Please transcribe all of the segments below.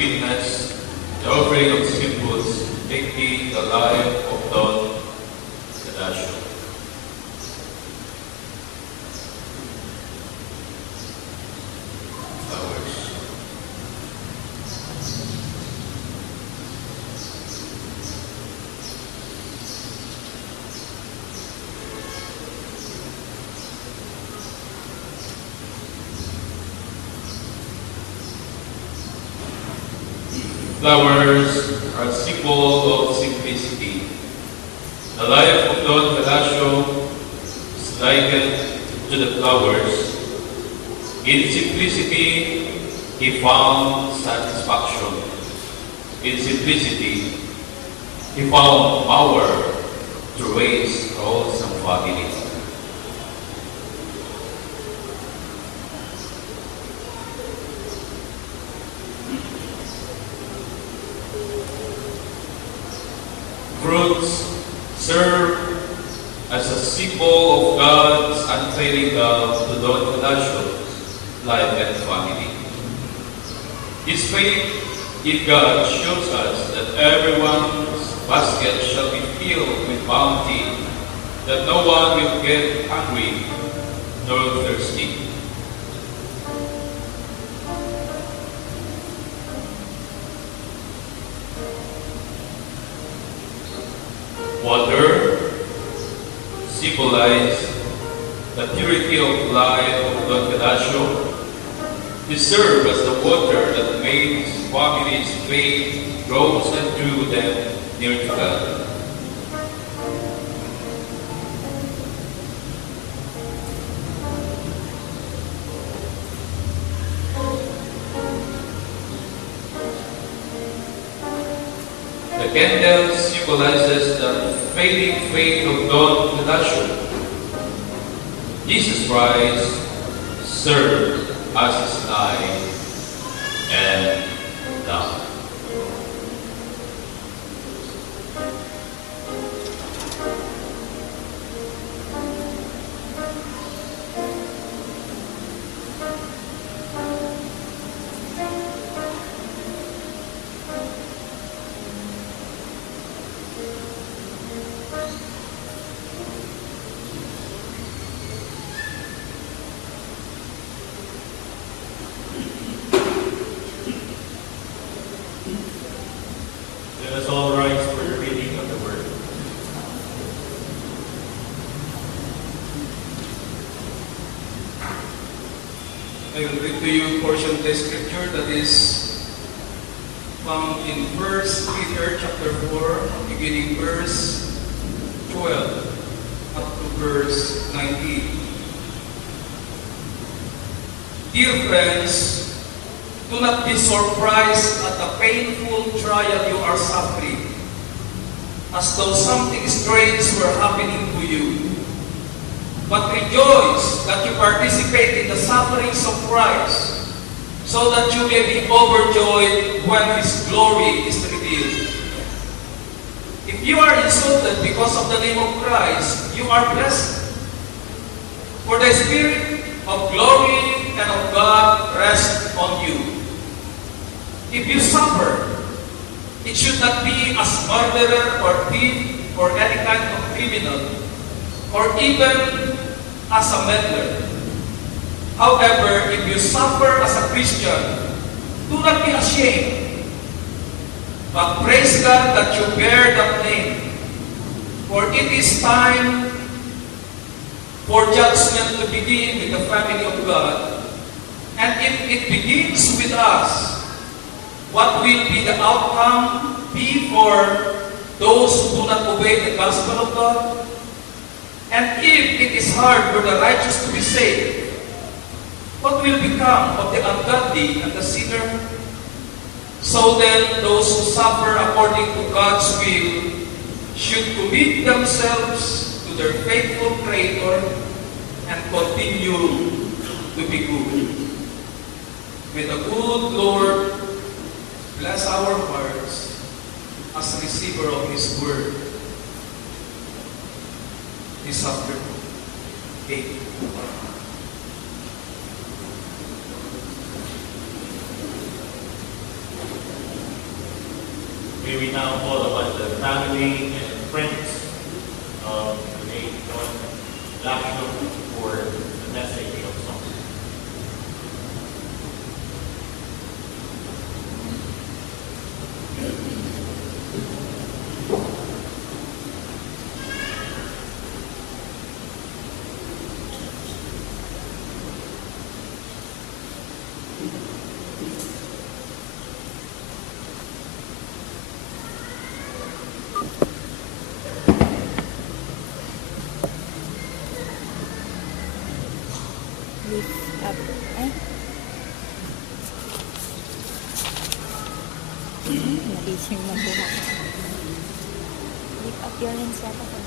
witness the offering of symbols depicting the life of Don Cadasio. Flowers. Flowers are a symbol of simplicity. The life of Don Cadasio is likened to the flowers. In simplicity, he found satisfaction. In simplicity, he found power to raise a wholesome family. Fruits serve as a symbol of God's unfailing love to Don Cadasio's life and family. His faith in God shows us that everyone's basket shall be filled with bounty, that no one will get hungry nor thirsty. Water symbolizes the purity of life of Don Cadasio. He served as the water that made his family's faith grow and drew them near to God. The candle symbolizes the failing faith of Don Cadasio. Jesus Christ served as his life and love. Let us all rise for the reading of the Word. I will read to you a portion of the scripture that is found in 1 Peter chapter 4, beginning verse 12 up to verse 19. Dear friends, do not be surprised at the painful trial you are suffering, as though something strange were happening to you. But rejoice that you participate in the sufferings of Christ, so that you may be overjoyed when His glory is revealed. If you are insulted because of the name of Christ, you are blessed. For the Spirit of glory and of God rests on you. If you suffer, it should not be as murderer or thief or any kind of criminal, or even as a meddler. However, if you suffer as a Christian, do not be ashamed, but praise God that you bear that name. For it is time for judgment to begin with the family of God. And if it begins with us, what will be the outcome be for those who do not obey the gospel of God? And if it is hard for the righteous to be saved, what will become of the ungodly and the sinner? So then, those who suffer according to God's will should commit themselves to their faithful Creator and continue to be good. May the good Lord bless our hearts as receiver of His word this afternoon. Amen. May we now call upon the family and friends of the late John Lacio for the message of song. Lift up. Ay. Nabising mabuha. Lift up your hands yata ko.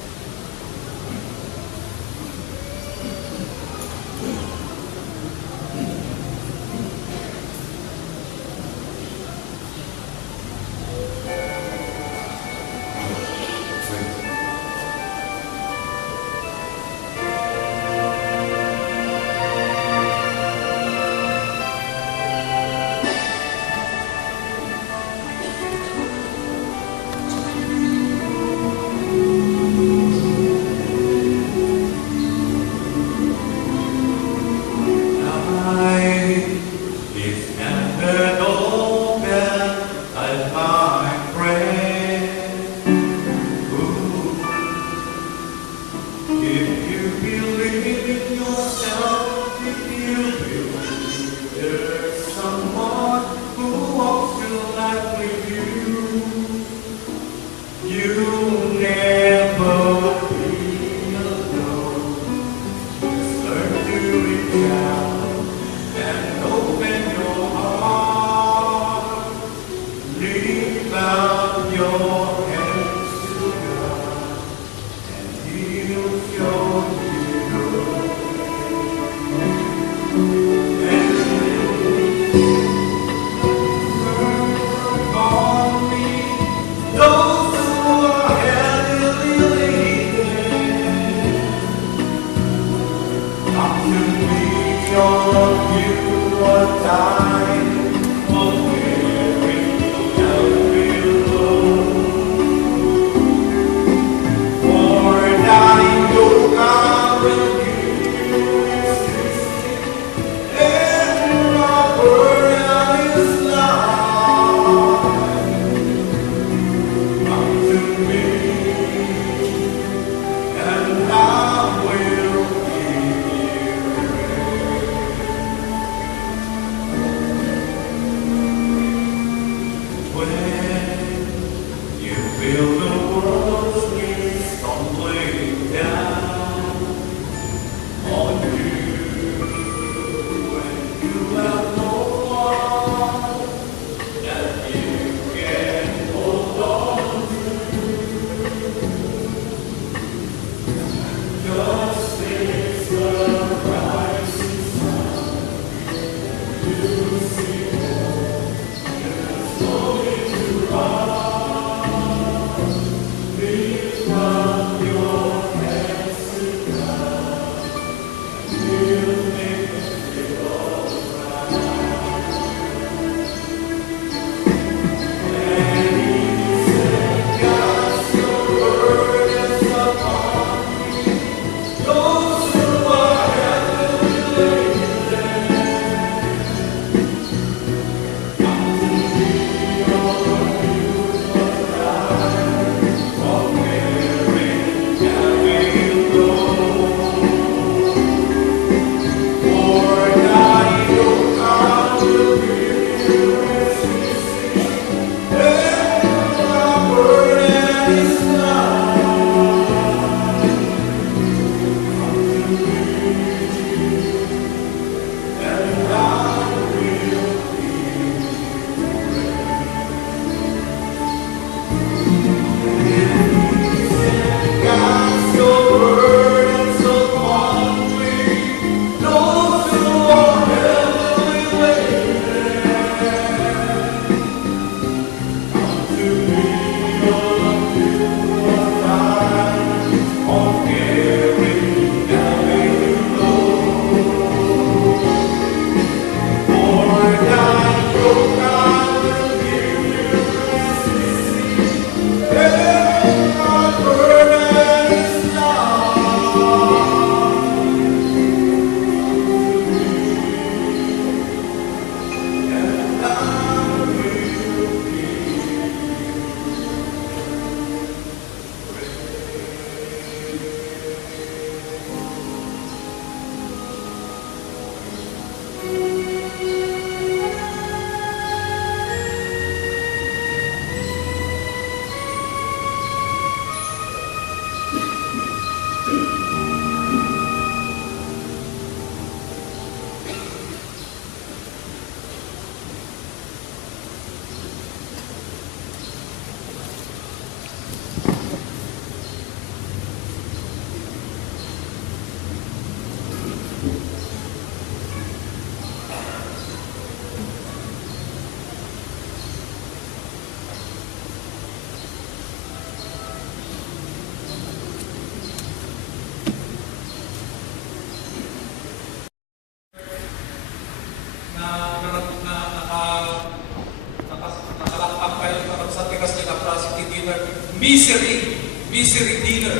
misery dinner.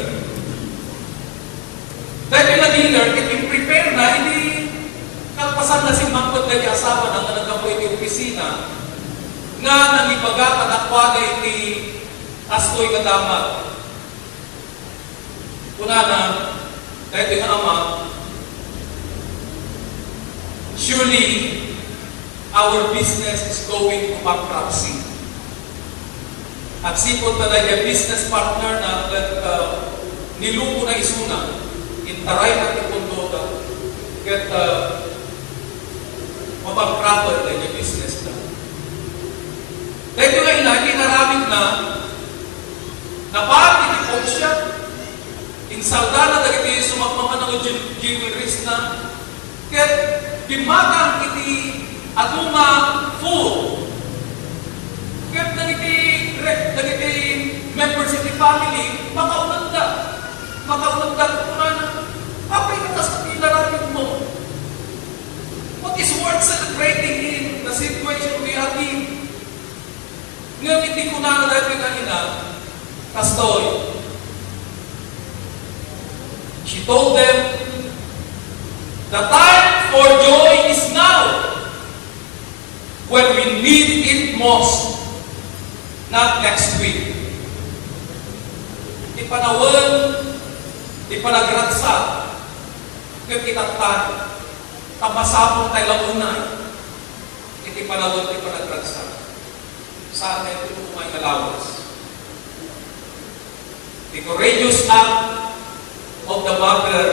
Dahil yung na dinner, i-prepare na, hindi kalpasan na si mangkot na asawa na nagkapoy di opisina, nga nangibaga kadakwa na iti astoy kadamat. Una na, dahil yung ama, surely, our business is going to bankruptcy. At sipot talaga business partner na niluko na isuna, intaray na ipundoga, kat mabankruptcy na yung business na. Dahil yung ina, kinaramit na, napati ni Pogsya, insaldana dahil iti sumagmaman ng jewelries na, kat bimagang iti atuma food. Kat nagiti members iti family, makaunagda kung na, apay natas na nilaramit mo. What is worth celebrating in the situation we are in? Ngayon hindi ko na dahil pinahina, kastoy. She told them, the time for joy is now, when we need it most, not next week. Di panawin, di panagratsa, kaya kitatan, kamasapong tayo launay, di panawin, di panagratsa. Saan na ito may alawas? The courageous act of the mother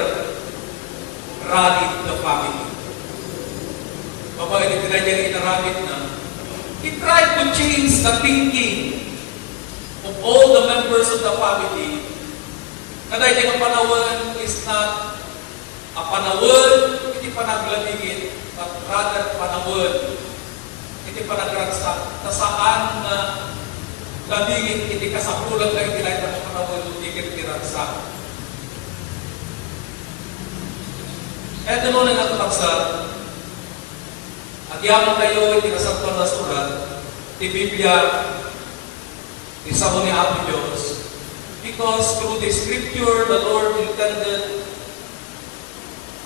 rallied the family. Babae, di pinadyan inaramit na, he tried to change the thinking of all the members of the family. Kada yung panawan is not a panawan, hindi panaglamigin, but rather panawan, hindi panagransak. Nasaan na lamigin, hindi kasapulan na hindi lahat ng panawan, hindi kinransak. Eh, naman na natataksan, at yaman tayo, itinasakpan na surat, di Biblia, isa ko ni Apo Diyos, because through the Scripture, the Lord intended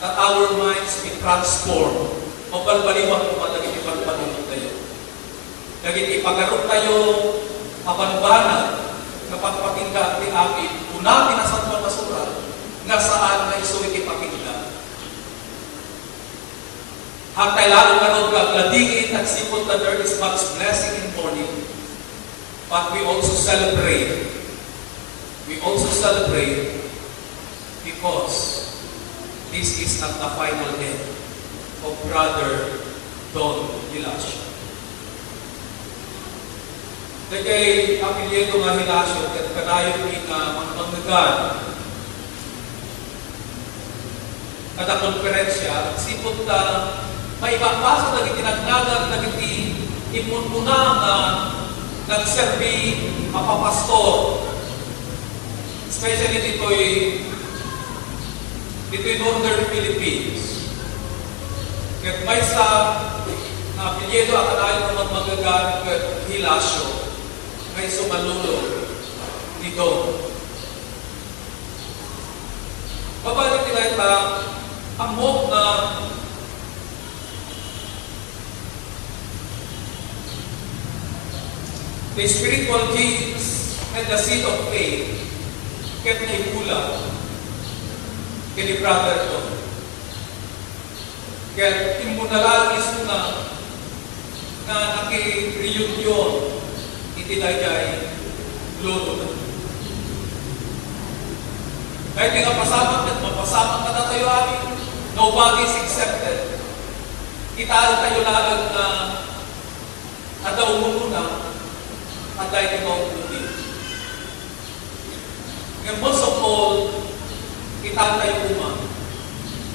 that our minds be transformed. Mabalbaliwag ko malagit ipagpanunod tayo. Lagit ipagarot tayo, mabanbanan, kapag pakinggan ni amin, una tinasakpan na surat, nga saan na iso itipakinggan. Hangtay lalo karon gagladingin at sipot na there is much blessing in morning. But we also celebrate. We also celebrate because this is not the final end of Brother Don Hilasio. Kaya apelyido nga Hilasio at kanayon ni mga manggagan kada konferensya, sipot na maibabasa na itinagnagan na imunmuna na nagserbi mapapastor. Especially dito'y Northern Philippines. Kaya may sa apelyido at anayon ng magagamit at Hilasio, may sumalulo dito. Babalik nila ita, amok na the spiritual gifts and the seed of faith kept na ibula kini brother ko. Kaya imunalalang isuna na naki-reunion itinayay lolo na. Kahit nga pasamat at mapasamat na tayo amin, nobody is accepted. Itaan tayo lalang na adaw mo muna at dahil ikaw hindi. Ngayon, most of all, itaan tayo umang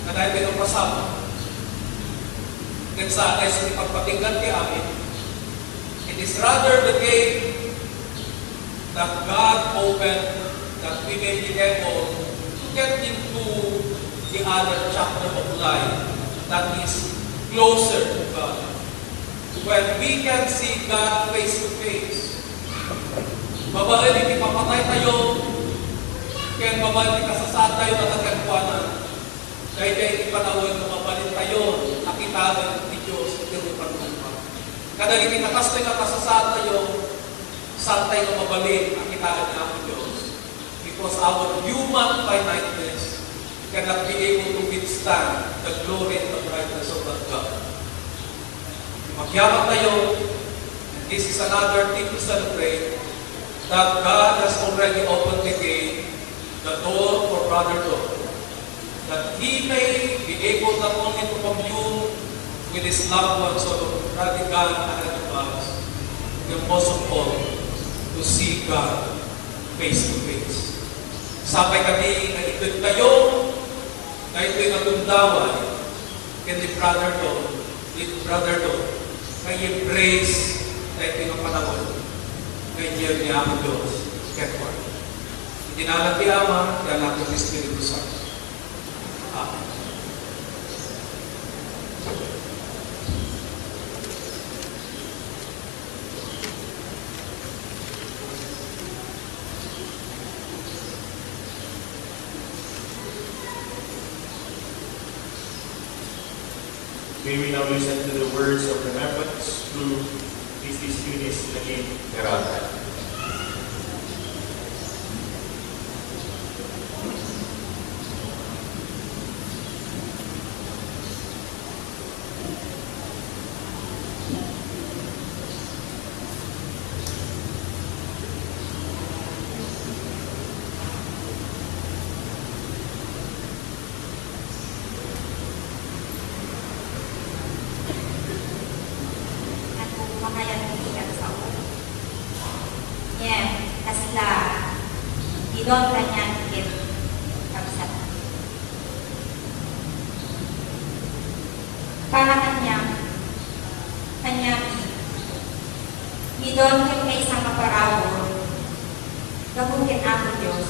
na dahil ikaw pasamat. Ngayon sa akin, sa ipagpatinggan kay amin, it is rather the gate that God opened that we may be able to get into the other chapter of life that is closer to God. When we can see God face to face. Babae, di papatay tayo. Kaya babae, di kasasad tayo na nagkagwanan. Dahil di panawin na mabalin tayo. Nakita ni Diyos, hindi mo panumpa. Kada di katas tayo na kasasad tayo, saan tayo na mabalin, nakitaan niya ang Diyos. Because our human finiteness cannot be able to withstand the glory and the brightness of that God. Magyaman tayo, and this is another thing to celebrate, that God has already opened the gate, the door for Brother Lord, that he may be able not only to commune with his loved ones of radical ahead of us, but most of all, to see God face to face. Sabay kami na ikot kayo, na ito'y natundawan, with Brother Lord, may embrace na ito'y ng panahon, may niya ang Diyos, Ketward. Hindi na natin Ama, kaya natin ang Espiritu Santo. Amen. May we now listen to the words of remembrance through Christi Studis Naging Geralda. Idon kanyan kit kapsat. Para kanya idon kit kay isang maparawon, gabukin ako Diyos.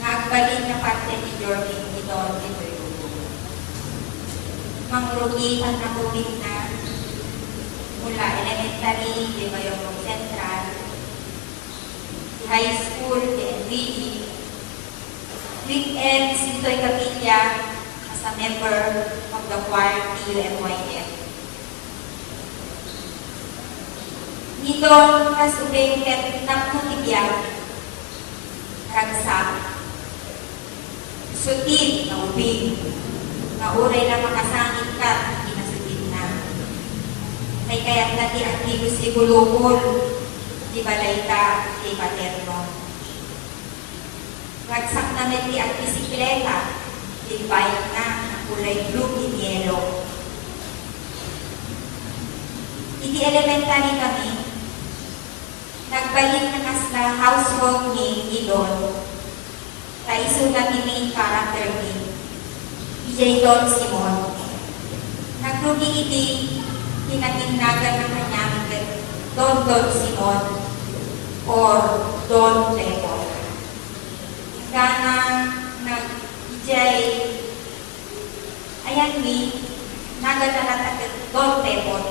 Nagbalin na parte ni Jordan idon ito'y ulo. Mangrugi ang nakubit na mula elementary, di ba yung central, high school, DNVD. Weekends, dito'y kapilya as a member of the choir TUMYF. Dito, kasubing ket naputibiyag, ragsak, sutin na ubing, na uray na makasangit ka, inasutin na. May kaya't nati aktibo si Gulukol, di balay ka kay Paterno. Ragsak na may at bisikleta, di bike na ang kulay blue in yellow. Hindi elementary kami, nagbalik na kasla household ni Idon, taiso na ni main character ni EJ Don Simon. Nagrugi iti, tinatingnagan ng kanyang Don Simon or Don Tepot. Gana nag-ijay ayan ni nagatalatag Don Tepot.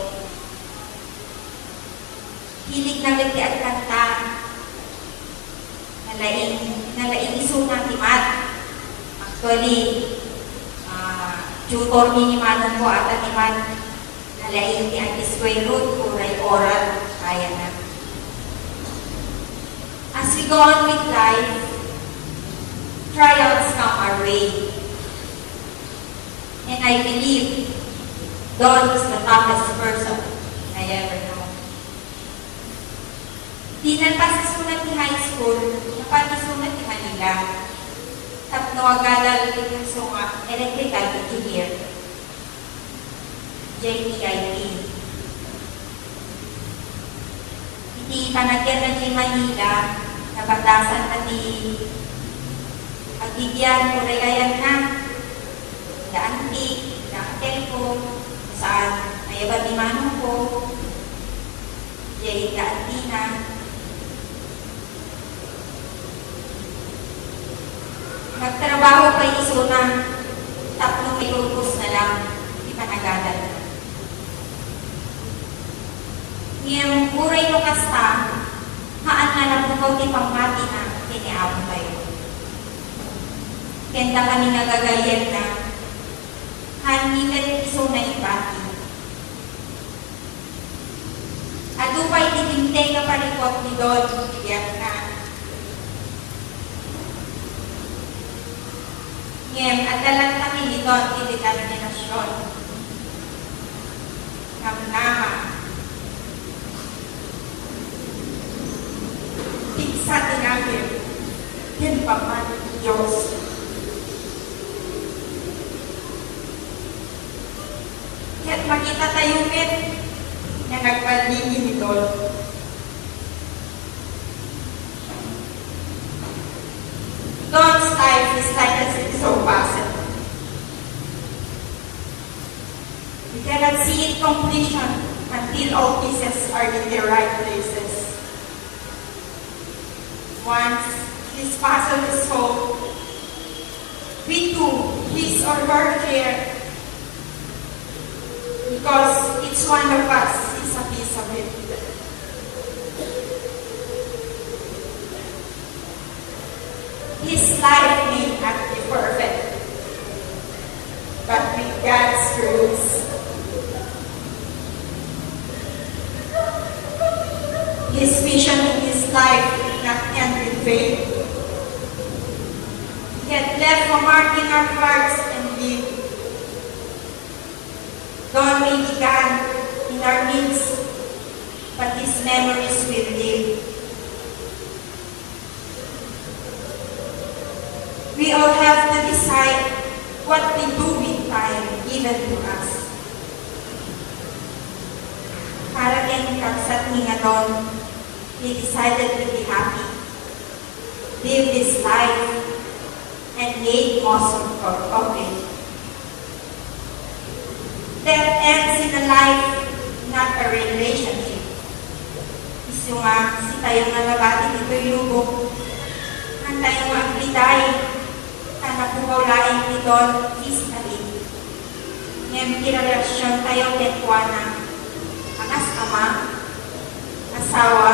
Hilig na gati at kanta nalaing iso ng timat. Actually, tutor ni Manong ko at timat nalaing ni Antisquay Root uray oral kaya na. As we go on with life, trials come our way. And I believe Don is the toughest person I ever know. Di nagpasasulat ni high school, napatisulat ni Manila. Tapno agadal din yung sunga, electrical engineer. JTIP. Hindi panagyan na di Manila, nabatasan na di pagbibigyan ko ayan na. Daan di, daan telco, saan ayaban ni Manong ko, jay daan di na. Magtrabaho kay iso na, tatlong ilubos na lang, di panagalan. Ngayong kuray no kasta, nga napukaw ti pangmati na kiniabot tayo. Kenta kami nagagayan na hanilan iso na ibati. Adupay titintay nga parikot ni Don Bibiyak na. Ngem, adalan kami ni Don determinasyon. Namnama. Tiksa tinagin. Hinpaman Diyos. Kaya't makita tayo na nagpalingin ni Don. Don's life is like a seesaw puzzle. We cannot see its completion until all pieces are in their right places. Once this puzzle is solved, we do his or her share, because each one of us is a piece of it. His life may not be perfect, but with God's grace, His vision in his life did not end in vain. He had left a mark in our hearts and lived. Don may began in our midst, but his memories will live. We all have to decide what we do with time given to us. Para kayong kagsat ni nga Don, he decided to be happy, live his life, and make most of it. Death ends in a life, not a relationship. Isu nga, si tayo nga nabati dito yubog, ang tayo nga agbiday, napukaw laing ni Don physically. Ngayon, kinarelasyon tayo ketwana, akas ama, asawa,